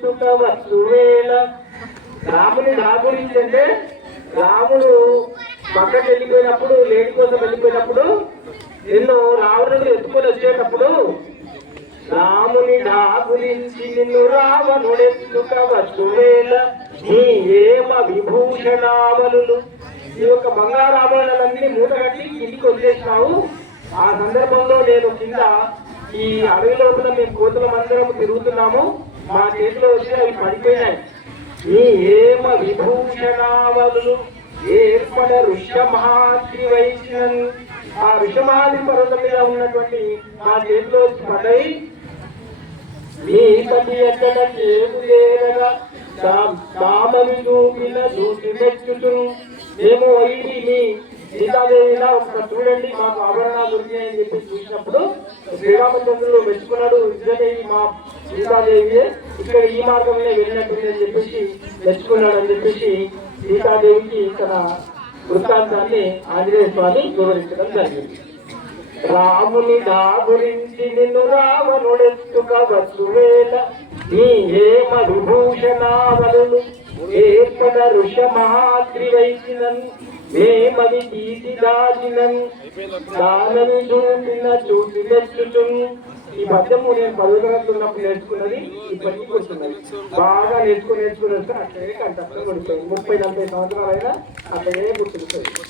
నుడెత్తుక వస్తువేళ రాముని నా గురించి అంటే రాముడు పక్కకి వెళ్ళిపోయినప్పుడు లేని కోసం వెళ్ళిపోయినప్పుడు నిన్ను రావణుడు ఎత్తుకొని వచ్చేటప్పుడు రాముని నా గురించి నిన్ను రావణుడెత్తుక వస్తువేళ నీ ఏమ విభూషణావలులు ఈ యొక్క బంగారాభరణలన్నీ మూట కట్టి ఇంటికి వదిలేసినావు ఆ సందర్భంలో నేను కింద ఈ అడవి లోపల మేము కోతుల మందరం తిరుగుతున్నాము. మా చేతిలో వచ్చి అవి పడిపోయినాయి. నీ ఏమ విభూషణావలు ఏర్పడ ఋషమహాద్రి వైష్ణన్ ఆ ఋషమహాద్రి పర్వతం మీద ఉన్నటువంటి మా చేతిలో వచ్చి పడ్డాయి. నీ పది ఎక్కడ చేరులేరగా కామని చూపిన చూసి మెచ్చుతు మేము ఇది నీ సీతాదేవిలా ఒక చూడండి మాకు ఆభరణాలు దొరికాయని చెప్పి చూసినప్పుడు శ్రీరామచంద్రుడు మెచ్చుకున్నాడు నిజంగా మా సీతాదేవి ఇక్కడ ఈ మార్గంలో వెళ్ళినట్టుంది అని చెప్పేసి మెచ్చుకున్నాడు అని చెప్పేసి సీతాదేవికి తన వృత్తాంతాన్ని ఆంజనేయ స్వామి వివరించడం జరిగింది. రాముని నా గురించి నిన్ను రావణుడెత్తుక వస్తువేళ నీ ఏ విభూషణావలు ఏర్పడ ఋష మహాద్రి వైసినన్ మేమది తీసి దాచినన్. దానని చూపిన చూసి తెచ్చుచున్ ఈ పద్యము నేను పదవి తరగతి నేర్చుకున్నది ఇప్పటికీ వస్తున్నది బాగా నేర్చుకుని నేర్చుకుని వస్తే అక్కడే కంటే ముప్పై నలభై సంవత్సరాలైనా అక్కడే గుర్తుండిపోయింది.